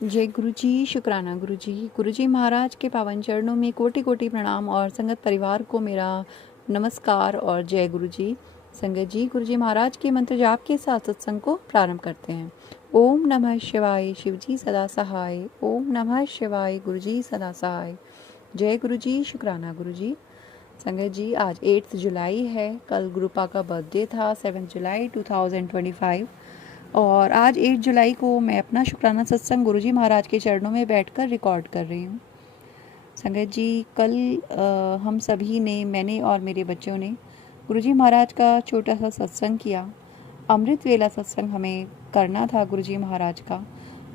जय गुरु जी, शुक्राना गुरु जी। गुरु जी महाराज के पावन चरणों में कोटि कोटि प्रणाम और संगत परिवार को मेरा नमस्कार और जय गुरु जी। संगत जी, गुरु जी महाराज के मंत्र जाप के साथ सत्संग को प्रारंभ करते हैं। ओम नमः शिवाय, शिव जी सदा सहाय। ओम नमः शिवाय, गुरु जी सदा सहाय। जय गुरु जी, शुक्राना गुरु जी। संगत जी, आज 8 जुलाई है। कल गुरुपा का बर्थडे था, 7 जुलाई 2025। और आज 8 जुलाई को मैं अपना शुक्राना सत्संग गुरुजी महाराज के चरणों में बैठकर रिकॉर्ड कर रही हूँ। संगत जी, कल हम सभी ने, मैंने और मेरे बच्चों ने गुरुजी महाराज का छोटा सा सत्संग किया। अमृत वेला सत्संग हमें करना था गुरुजी महाराज का,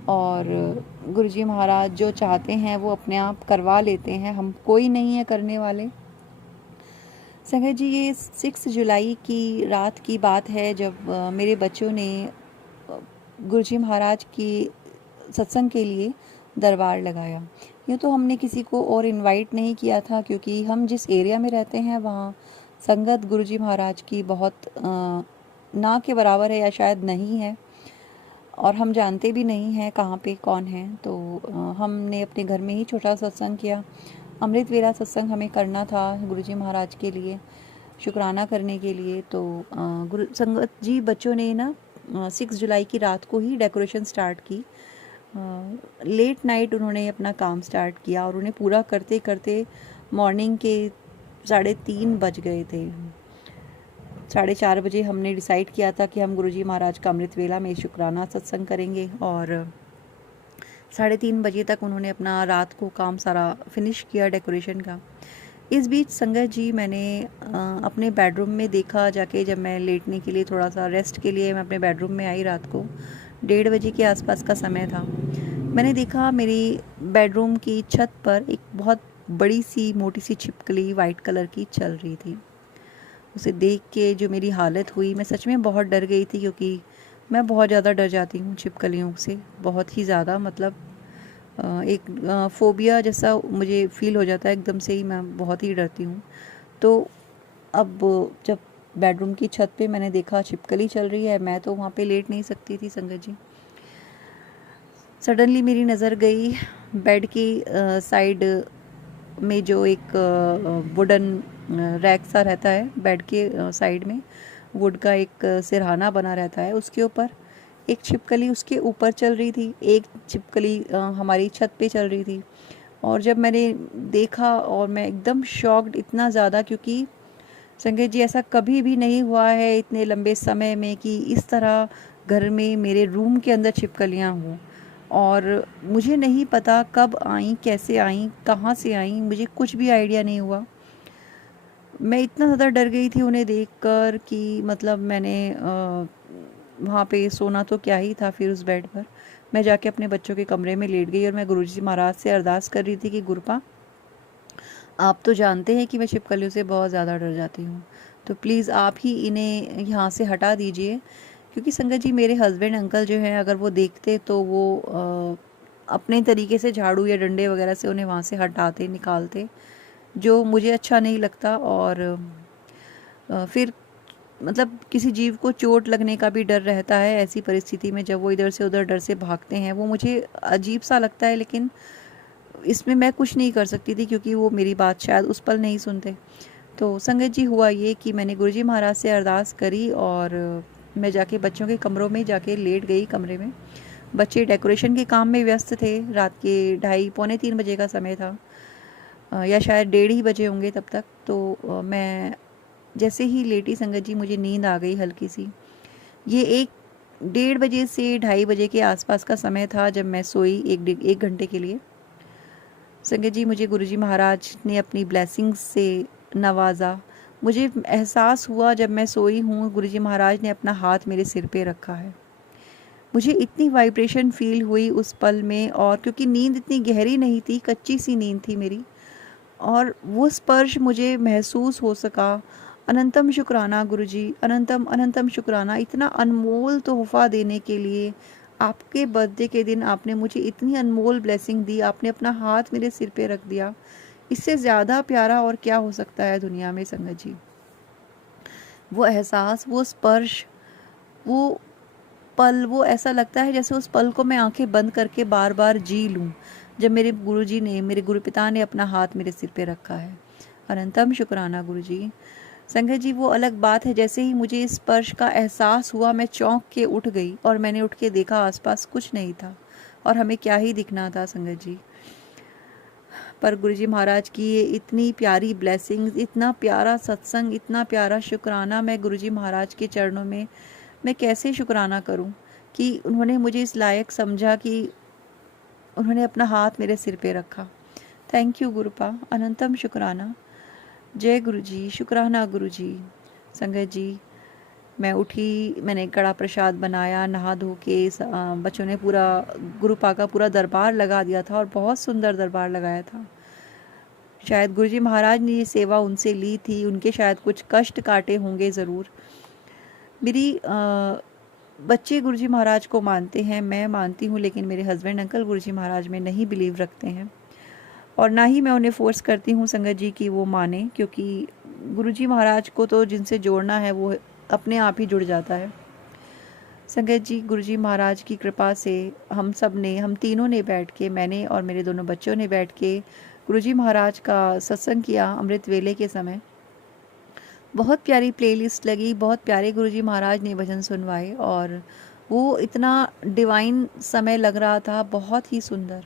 और गुरुजी महाराज जो चाहते हैं वो अपने आप करवा लेते हैं, हम कोई नहीं है करने वाले। संगत जी, ये 6 जुलाई की रात की बात है जब मेरे बच्चों ने गुरुजी महाराज की सत्संग के लिए दरबार लगाया। यूँ तो हमने किसी को और इनवाइट नहीं किया था, क्योंकि हम जिस एरिया में रहते हैं वहाँ संगत गुरुजी महाराज की बहुत ना के बराबर है, या शायद नहीं है, और हम जानते भी नहीं हैं कहाँ पे कौन है। तो हमने अपने घर में ही छोटा सत्संग किया। अमृत वेला सत्संग हमें करना था गुरुजी महाराज के लिए, शुक्राना करने के लिए। तो गुरु संगत जी, बच्चों ने ना 6 जुलाई की रात को ही डेकोरेशन स्टार्ट की। लेट नाइट उन्होंने अपना काम स्टार्ट किया और उन्हें पूरा करते करते मॉर्निंग के 3:30 बज गए थे। 4:30 बजे हमने डिसाइड किया था कि हम गुरुजी महाराज का अमृत वेला में शुक्राना सत्संग करेंगे, और 3:30 बजे तक उन्होंने अपना रात को काम सारा फिनिश किया डेकोरेशन का। इस बीच संगत जी, मैंने अपने बेडरूम में देखा जाके, जब मैं लेटने के लिए थोड़ा सा रेस्ट के लिए मैं अपने बेडरूम में आई रात को, 1:30 बजे के आसपास का समय था। मैंने देखा मेरी बेडरूम की छत पर एक बहुत बड़ी सी मोटी सी छिपकली वाइट कलर की चल रही थी। उसे देख के जो मेरी हालत हुई, मैं सच में बहुत डर गई थी, क्योंकि मैं बहुत ज़्यादा डर जाती हूँ छिपकलियों से, बहुत ही ज़्यादा। मतलब एक फ़ोबिया जैसा मुझे फ़ील हो जाता है एकदम से ही, मैं बहुत ही डरती हूँ। तो अब जब बेडरूम की छत पे मैंने देखा छिपकली चल रही है, मैं तो वहाँ पे लेट नहीं सकती थी संगत जी। सडनली मेरी नज़र गई बेड की साइड में, जो एक वुडन रैक सा रहता है बेड के साइड में, वुड का एक सिरहाना बना रहता है, उसके ऊपर एक छिपकली उसके ऊपर चल रही थी, एक छिपकली हमारी छत पे चल रही थी। और जब मैंने देखा, और मैं एकदम शॉक्ड, इतना ज़्यादा, क्योंकि संगत जी ऐसा कभी भी नहीं हुआ है इतने लंबे समय में कि इस तरह घर में मेरे रूम के अंदर छिपकलियाँ हों। और मुझे नहीं पता कब आई, कैसे आई, कहाँ से आई, मुझे कुछ भी आइडिया नहीं हुआ। मैं इतना ज़्यादा डर गई थी उन्हें देखकर कि मतलब मैंने वहाँ पे सोना तो क्या ही था। फिर उस बेड पर मैं जाके अपने बच्चों के कमरे में लेट गई, और मैं गुरुजी महाराज से अरदास कर रही थी कि गुरुपा, आप तो जानते हैं कि मैं छिपकलियों से बहुत ज़्यादा डर जाती हूँ, तो प्लीज़ आप ही इन्हें यहाँ से हटा दीजिए। क्योंकि संगत जी, मेरे हस्बैंड अंकल जो हैं, अगर वो देखते तो वो अपने तरीके से झाड़ू या डंडे वगैरह से उन्हें वहाँ से हटाते, निकालते, जो मुझे अच्छा नहीं लगता। और फिर मतलब किसी जीव को चोट लगने का भी डर रहता है ऐसी परिस्थिति में, जब वो इधर से उधर डर से भागते हैं, वो मुझे अजीब सा लगता है। लेकिन इसमें मैं कुछ नहीं कर सकती थी, क्योंकि वो मेरी बात शायद उस पल नहीं सुनते। तो संगत जी, हुआ ये कि मैंने गुरुजी महाराज से अरदास करी, और मैं जाके बच्चों के कमरों में जाके लेट गई कमरे में। बच्चे डेकोरेशन के काम में व्यस्त थे। रात के 2:30 पौने 3 बजे का समय था, या शायद 1:30 ही बजे होंगे तब तक। तो मैं जैसे ही लेटी संगत जी, मुझे नींद आ गई हल्की सी। ये 1:30 बजे से 2:30 बजे के आसपास का समय था जब मैं सोई 1 घंटे के लिए। संगत जी, मुझे गुरुजी महाराज ने अपनी ब्लेसिंग्स से नवाजा। मुझे एहसास हुआ जब मैं सोई हूँ, गुरुजी महाराज ने अपना हाथ मेरे सिर पे रखा है। मुझे इतनी वाइब्रेशन फील हुई उस पल में, और क्योंकि नींद इतनी गहरी नहीं थी, कच्ची सी नींद थी मेरी, और वो स्पर्श मुझे महसूस हो सका। अनंतम शुक्राना गुरुजी, अनंतम अनंतम शुक्राना, इतना अनमोल तोहफ़ा देने के लिए। आपके बर्थडे के दिन आपने मुझे इतनी अनमोल ब्लेसिंग दी, आपने अपना हाथ मेरे सिर पे रख दिया। इससे ज़्यादा प्यारा और क्या हो सकता है दुनिया में संगत जी। वो एहसास, वो स्पर्श, वो पल वो ऐसा लगता है जैसे उस पल को मैं आंखें बंद करके बार बार जी लूं, जब मेरे गुरुजी ने, मेरे गुरुपिता ने अपना हाथ मेरे सिर पे रखा है। अनंतम शुक्राना गुरुजी। संगत जी, वो अलग बात है, जैसे ही मुझे इस स्पर्श का एहसास हुआ मैं चौंक के उठ गई और मैंने उठ के देखा आसपास कुछ नहीं था, और हमें क्या ही दिखना था संगत जी। पर गुरुजी महाराज की ये इतनी प्यारी ब्लेसिंग्स, इतना प्यारा सत्संग, इतना प्यारा शुक्राना, मैं गुरुजी महाराज के चरणों में मैं कैसे शुक्राना करूं कि उन्होंने मुझे इस लायक समझा कि उन्होंने अपना हाथ मेरे सिर पे रखा। थैंक यू गुरुपा, अनंतम शुक्राना। जय गुरुजी, शुक्राना गुरुजी। संगत जी, मैं उठी, मैंने कड़ा प्रसाद बनाया, नहा धो के बच्चों ने पूरा गुरुपा का पूरा दरबार लगा दिया था, और बहुत सुंदर दरबार लगाया था। शायद गुरुजी महाराज ने ये सेवा उनसे ली थी, उनके शायद कुछ कष्ट काटे होंगे ज़रूर। मेरी बच्चे गुरुजी महाराज को मानते हैं, मैं मानती हूँ, लेकिन मेरे हस्बैंड अंकल गुरुजी महाराज में नहीं बिलीव रखते हैं, और ना ही मैं उन्हें फोर्स करती हूँ संगत जी कि वो माने, क्योंकि गुरुजी महाराज को तो जिनसे जोड़ना है वो अपने आप ही जुड़ जाता है। संगत जी, गुरुजी महाराज की कृपा से हम तीनों ने बैठ के, मैंने और मेरे दोनों बच्चों ने बैठ के गुरुजी महाराज का सत्संग किया अमृत वेले के समय। बहुत प्यारी प्लेलिस्ट लगी, बहुत प्यारे गुरुजी महाराज ने भजन सुनवाए, और वो इतना डिवाइन समय लग रहा था, बहुत ही सुंदर।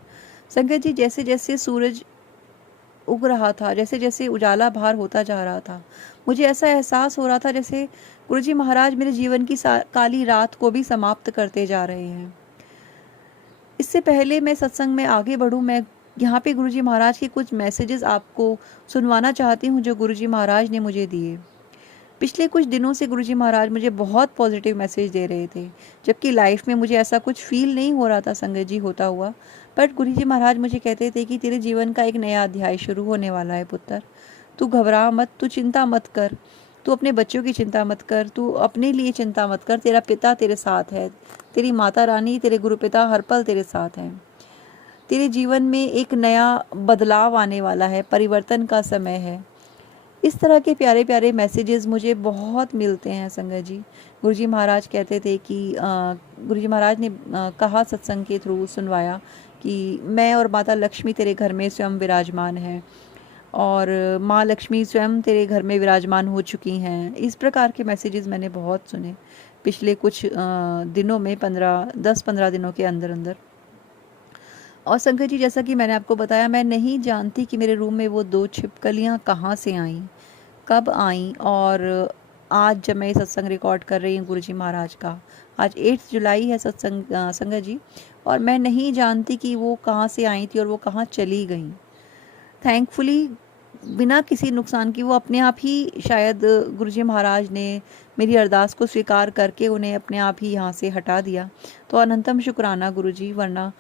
संगत जी, जैसे जैसे सूरज उग रहा था, जैसे जैसे उजाला बाहर होता जा रहा था, मुझे ऐसा एहसास हो रहा था जैसे गुरुजी महाराज मेरे जीवन की काली रात को भी समाप्त करते जा रहे हैं। इससे पहले मैं सत्संग में आगे बढ़ूं, मैं यहाँ पे गुरुजी महाराज के कुछ मैसेजेस आपको सुनवाना चाहती हूँ जो गुरुजी महाराज ने मुझे दिए। पिछले कुछ दिनों से गुरुजी महाराज मुझे बहुत पॉजिटिव मैसेज दे रहे थे, जबकि लाइफ में मुझे ऐसा कुछ फील नहीं हो रहा था संगत जी होता हुआ। बट गुरुजी महाराज मुझे कहते थे कि तेरे जीवन का एक नया अध्याय शुरू होने वाला है पुत्र, तू घबरा मत, तू चिंता मत कर, तू अपने बच्चों की चिंता मत कर, तू अपने लिए चिंता मत कर, तेरा पिता तेरे साथ है, तेरी माता रानी, तेरे गुरुपिता हर पल तेरे साथ हैं। तेरे जीवन में एक नया बदलाव आने वाला है, परिवर्तन का समय है। इस तरह के प्यारे प्यारे मैसेजेस मुझे बहुत मिलते हैं संगत जी। गुरुजी महाराज कहते थे कि गुरुजी महाराज ने कहा सत्संग के थ्रू सुनवाया कि मैं और माता लक्ष्मी तेरे घर में स्वयं विराजमान हैं, और माँ लक्ष्मी स्वयं तेरे घर में विराजमान हो चुकी हैं। इस प्रकार के मैसेजेस मैंने बहुत सुने पिछले कुछ दिनों में, 10-15 दिनों के अंदर अंदर। और संगत जी, जैसा कि मैंने आपको बताया, मैं नहीं जानती कि मेरे रूम में वो 2 छिपकलियाँ कहाँ से आईं, कब आईं, और आज जब मैं ये सत्संग रिकॉर्ड कर रही हूँ गुरुजी महाराज का, आज 8 जुलाई है सत्संग संगत जी, और मैं नहीं जानती कि वो कहाँ से आई थी और वो कहाँ चली गई। थैंकफुली बिना किसी नुकसान की वो अपने आप ही, शायद गुरुजी महाराज ने मेरी अरदास को स्वीकार करके उन्हें अपने आप ही यहाँ से हटा दिया। तो अनंतम शुक्राना गुरुजी, वरना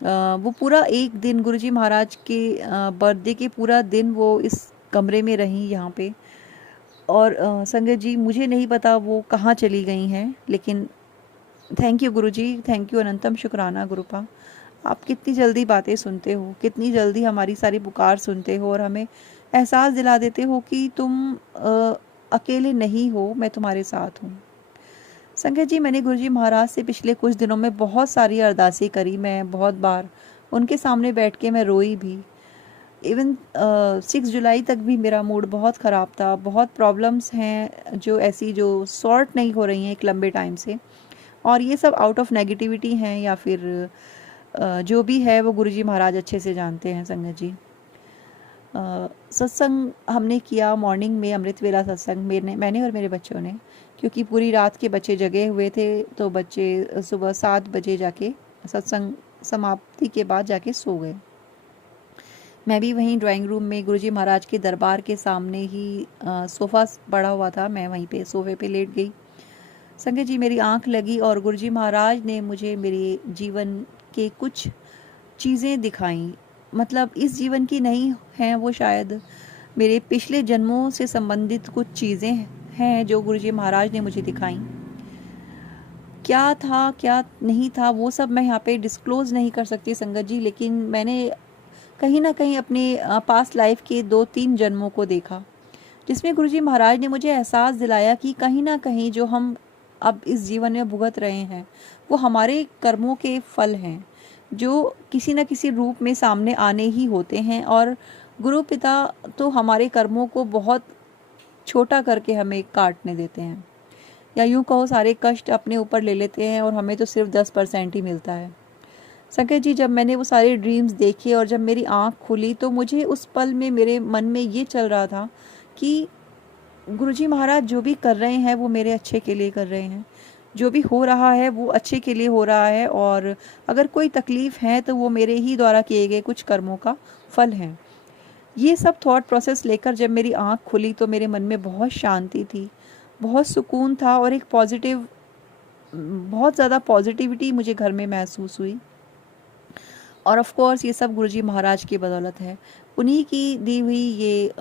वो पूरा एक दिन गुरुजी महाराज के बर्थडे के पूरा दिन वो इस कमरे में रहीं यहाँ पे। और संगत जी, मुझे नहीं पता वो कहाँ चली गई हैं, लेकिन thank you Guruji, thank you, अनंतम शुक्राना गुरुपा। आप कितनी जल्दी बातें सुनते हो, कितनी जल्दी हमारी सारी पुकार सुनते हो, और हमें एहसास दिला देते हो कि तुम अकेले नहीं हो, मैं तुम्हारे साथ हूँ। संगत जी, मैंने गुरुजी महाराज से पिछले कुछ दिनों में बहुत सारी अरदासें करी, मैं बहुत बार उनके सामने बैठ के मैं रोई भी। इवन 6 जुलाई तक भी मेरा मूड बहुत ख़राब था, बहुत प्रॉब्लम्स हैं जो ऐसी जो सॉर्ट नहीं हो रही हैं एक लंबे टाइम से, और ये सब आउट ऑफ नेगेटिविटी हैं या फिर जो भी है वो गुरुजी महाराज अच्छे से जानते हैं। संगत जी, सत्संग हमने किया मॉर्निंग में, अमृत वेला सत्संग मैंने और मेरे बच्चों ने, क्योंकि पूरी रात के बच्चे जगे हुए थे, तो बच्चे सुबह 7 बजे जाके सत्संग समाप्ति के बाद जाके सो गए। मैं भी वहीं ड्राइंग रूम में गुरुजी महाराज के दरबार के सामने ही सोफ़ा पड़ा हुआ था, मैं वहीं पे सोफे पे लेट गई। संगत जी, मेरी आंख लगी और गुरुजी महाराज ने मुझे मेरे जीवन के कुछ चीज़ें दिखाई, मतलब इस जीवन की नहीं हैं वो, शायद मेरे पिछले जन्मों से संबंधित कुछ चीज़ें हैं जो गुरुजी महाराज ने मुझे दिखाई। क्या था क्या नहीं था वो सब मैं यहाँ पे डिस्क्लोज़ नहीं कर सकती संगत जी, लेकिन मैंने कहीं ना कहीं अपने पास्ट लाइफ के 2-3 जन्मों को देखा, जिसमें गुरुजी महाराज ने मुझे एहसास दिलाया कि कहीं ना कहीं जो हम अब इस जीवन में भुगत रहे हैं वो हमारे कर्मों के फल हैं, जो किसी न किसी रूप में सामने आने ही होते हैं। और गुरु पिता तो हमारे कर्मों को बहुत छोटा करके हमें काटने देते हैं, या यूं कहो सारे कष्ट अपने ऊपर ले लेते हैं, और हमें तो सिर्फ 10% ही मिलता है। संकेत जी, जब मैंने वो सारे ड्रीम्स देखे और जब मेरी आँख खुली तो मुझे उस पल में मेरे मन में ये चल रहा था कि गुरुजी महाराज जो भी कर रहे हैं वो मेरे अच्छे के लिए कर रहे हैं, जो भी हो रहा है वो अच्छे के लिए हो रहा है, और अगर कोई तकलीफ़ है तो वो मेरे ही द्वारा किए गए कुछ कर्मों का फल है। ये सब थॉट प्रोसेस लेकर जब मेरी आँख खुली तो मेरे मन में बहुत शांति थी, बहुत सुकून था, और एक बहुत ज़्यादा पॉजिटिविटी मुझे घर में महसूस हुई। और ऑफ कोर्स ये सब गुरुजी महाराज की बदौलत है, उन्हीं की दी हुई ये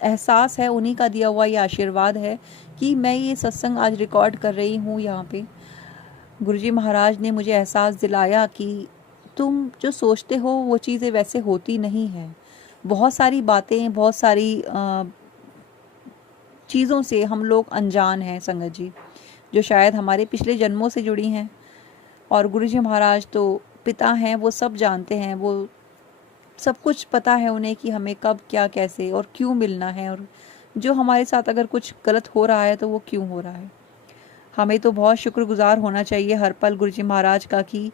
एहसास है, उन्हीं का दिया हुआ ये आशीर्वाद है कि मैं ये सत्संग आज रिकॉर्ड कर रही हूँ यहाँ पे। गुरुजी महाराज ने मुझे एहसास दिलाया कि तुम जो सोचते हो वो चीज़ें वैसे होती नहीं हैं। बहुत सारी बातें, बहुत सारी चीज़ों से हम लोग अनजान हैं संगत जी, जो शायद हमारे पिछले जन्मों से जुड़ी हैं। और गुरुजी महाराज तो पिता हैं, वो सब जानते हैं, वो सब कुछ पता है उन्हें कि हमें कब क्या कैसे और क्यों मिलना है, और जो हमारे साथ अगर कुछ गलत हो रहा है तो वो क्यों हो रहा है। हमें तो बहुत शुक्रगुजार होना चाहिए हर पल गुरुजी महाराज का कि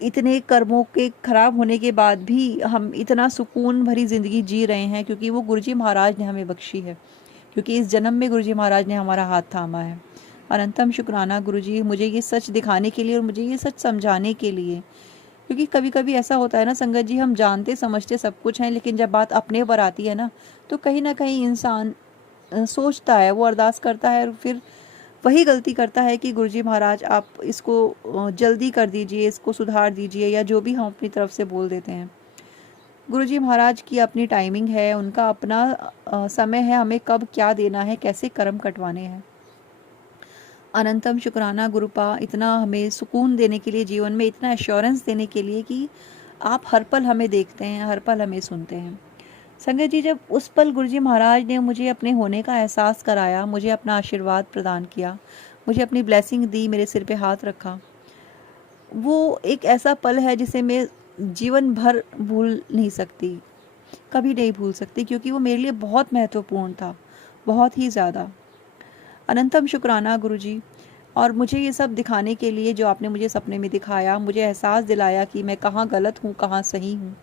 इतने कर्मों के खराब होने के बाद भी हम इतना सुकून भरी ज़िंदगी जी रहे हैं, क्योंकि वो गुरुजी महाराज ने हमें बख्शी है, क्योंकि इस जन्म में गुरुजी महाराज ने हमारा हाथ थामा है। अनंतम शुक्राना गुरुजी, मुझे ये सच दिखाने के लिए और मुझे ये सच समझाने के लिए। क्योंकि कभी कभी ऐसा होता है ना संगत जी, हम जानते समझते सब कुछ हैं, लेकिन जब बात अपने पर आती है ना तो कहीं ना कहीं इंसान सोचता है, वो अरदास करता है, और फिर वही गलती करता है कि गुरुजी महाराज आप इसको जल्दी कर दीजिए, इसको सुधार दीजिए, या जो भी हम अपनी तरफ से बोल देते हैं। गुरुजी महाराज की अपनी टाइमिंग है, उनका अपना समय है, हमें कब क्या देना है, कैसे कर्म कटवाने हैं। अनंतम शुक्राना गुरुपा, इतना हमें सुकून देने के लिए, जीवन में इतना एश्योरेंस देने के लिए कि आप हर पल हमें देखते हैं, हर पल हमें सुनते हैं। संगत जी, जब उस पल गुरुजी महाराज ने मुझे अपने होने का एहसास कराया, मुझे अपना आशीर्वाद प्रदान किया, मुझे अपनी ब्लेसिंग दी, मेरे सिर पे हाथ रखा, वो एक ऐसा पल है जिसे मैं जीवन भर भूल नहीं सकती, कभी नहीं भूल सकती, क्योंकि वो मेरे लिए बहुत महत्वपूर्ण था, बहुत ही ज़्यादा। अनंतम शुक्राना गुरुजी, और मुझे ये सब दिखाने के लिए जो आपने मुझे सपने में दिखाया, मुझे एहसास दिलाया कि मैं कहाँ गलत हूँ, कहाँ सही हूँ,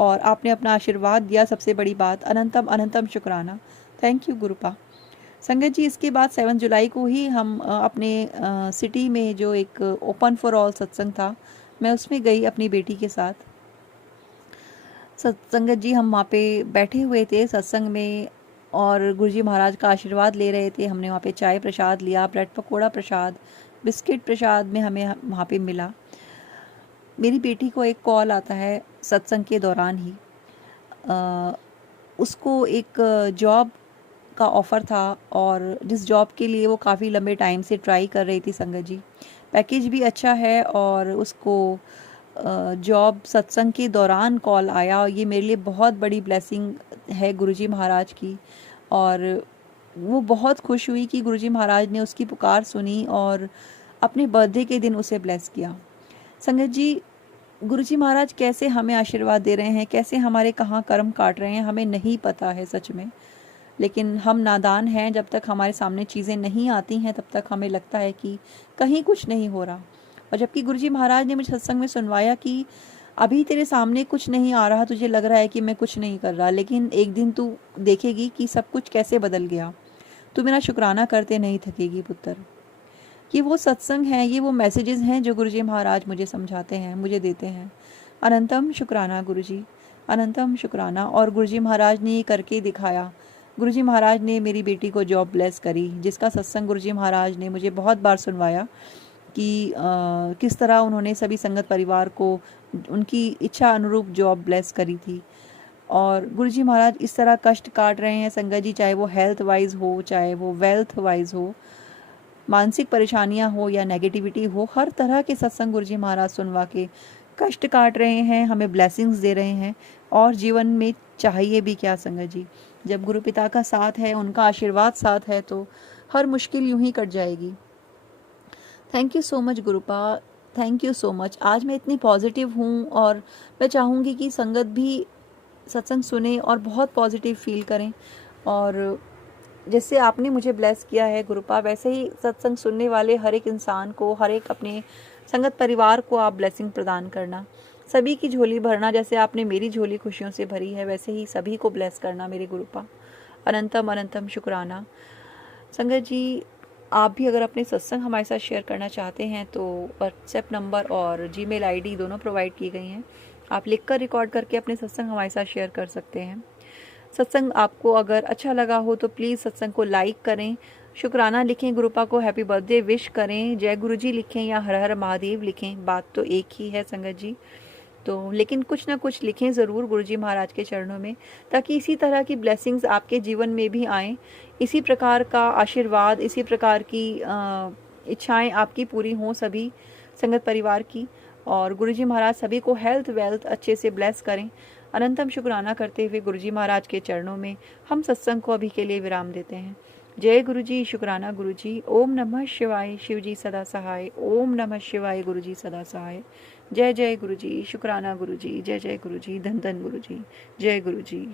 और आपने अपना आशीर्वाद दिया, सबसे बड़ी बात। अनंतम अनंतम शुक्राना, थैंक यू गुरुपा। संगत जी, इसके बाद 7 जुलाई को ही हम अपने सिटी में जो एक ओपन फॉर ऑल सत्संग था, मैं उसमें गई अपनी बेटी के साथ। संगत जी, हम वहाँ पे बैठे हुए थे सत्संग में और गुरुजी महाराज का आशीर्वाद ले रहे थे। हमने वहाँ पे चाय प्रसाद लिया, ब्रेड पकोड़ा प्रसाद, बिस्किट प्रसाद में हमें वहाँ पे मिला। मेरी बेटी को एक कॉल आता है सत्संग के दौरान ही, उसको एक जॉब का ऑफ़र था, और जिस जॉब के लिए वो काफ़ी लंबे टाइम से ट्राई कर रही थी संगत जी। पैकेज भी अच्छा है, और उसको जॉब सत्संग के दौरान कॉल आया, और ये मेरे लिए बहुत बड़ी ब्लेसिंग है गुरुजी महाराज की। और वो बहुत खुश हुई कि गुरुजी महाराज ने उसकी पुकार सुनी और अपने बर्थडे के दिन उसे ब्लेस किया। संगत जी, गुरुजी महाराज कैसे हमें आशीर्वाद दे रहे हैं, कैसे हमारे कहाँ कर्म काट रहे हैं, हमें नहीं पता है सच में। लेकिन हम नादान हैं, जब तक हमारे सामने चीज़ें नहीं आती हैं तब तक हमें लगता है कि कहीं कुछ नहीं हो रहा। और जबकि गुरुजी महाराज ने मुझे सत्संग में सुनवाया कि अभी तेरे सामने कुछ नहीं आ रहा, तुझे लग रहा है कि मैं कुछ नहीं कर रहा, लेकिन एक दिन तू देखेगी कि सब कुछ कैसे बदल गया, तू मेरा शुक्राना करते नहीं थकेगी पुत्र। ये वो सत्संग है, ये वो मैसेजेस हैं जो गुरुजी महाराज मुझे समझाते हैं, मुझे देते हैं। अनंतम शुक्राना गुरुजी, अनंतम शुक्राना। और गुरुजी महाराज ने ये करके दिखाया। गुरुजी महाराज ने मेरी बेटी को जॉब ब्लेस करी, जिसका सत्संग गुरुजी महाराज ने मुझे बहुत बार सुनवाया कि किस तरह उन्होंने सभी संगत परिवार को उनकी इच्छा अनुरूप जॉब ब्लेस करी थी। और गुरुजी महाराज इस तरह कष्ट काट रहे हैं संगत जी, चाहे वो हेल्थ वाइज हो, चाहे वो वेल्थ वाइज हो, मानसिक परेशानियां हो या नेगेटिविटी हो, हर तरह के सत्संग गुरुजी महाराज सुनवा के कष्ट काट रहे हैं, हमें ब्लेसिंग्स दे रहे हैं। और जीवन में चाहिए भी क्या संगत जी, जब गुरु पिता का साथ है, उनका आशीर्वाद साथ है, तो हर मुश्किल यूं ही कट जाएगी। Thank you so much गुरुपा, thank you so much. आज मैं इतनी पॉजिटिव हूँ और मैं चाहूँगी कि संगत भी सत्संग सुने और बहुत पॉजिटिव फील करें। और जैसे आपने मुझे ब्लेस किया है गुरुपा, वैसे ही सत्संग सुनने वाले हर एक इंसान को, हर एक अपने संगत परिवार को आप ब्लेसिंग प्रदान करना, सभी की झोली भरना। जैसे आपने मेरी झोली खुशियों से भरी है, वैसे ही सभी को ब्लेस करना मेरे गुरुपा। अनंतम अनंतम शुक्राना। संगत जी, आप भी अगर अपने सत्संग हमारे साथ शेयर करना चाहते हैं तो व्हाट्सएप नंबर और जीमेल आईडी दोनों प्रोवाइड की गई हैं। आप लिखकर रिकॉर्ड करके अपने सत्संग हमारे साथ शेयर कर सकते हैं। सत्संग आपको अगर अच्छा लगा हो तो प्लीज़ सत्संग को लाइक करें, शुक्राना लिखें, गुरुपा को हैप्पी बर्थडे विश करें, जय गुरु जी लिखें या हर हर महादेव लिखें। बात तो एक ही है संगत जी, तो लेकिन कुछ ना कुछ लिखें ज़रूर गुरुजी महाराज के चरणों में, ताकि इसी तरह की ब्लेसिंग्स आपके जीवन में भी आएँ, इसी प्रकार का आशीर्वाद, इसी प्रकार की इच्छाएं आपकी पूरी हों सभी संगत परिवार की। और गुरुजी महाराज सभी को हेल्थ वेल्थ अच्छे से ब्लेस करें। अनंतम शुक्राना करते हुए गुरुजी महाराज के चरणों में हम सत्संग को अभी के लिए विराम देते हैं। जय गुरुजी, शुक्राना गुरुजी। ओम नमः शिवाय, शिवजी सदा सहाय। ओम नमः शिवाय, गुरुजी सदा सहाय। जय जय गुरुजी, शुक्राना गुरुजी। जय जय गुरुजी, धन धन गुरुजी। जय गुरुजी।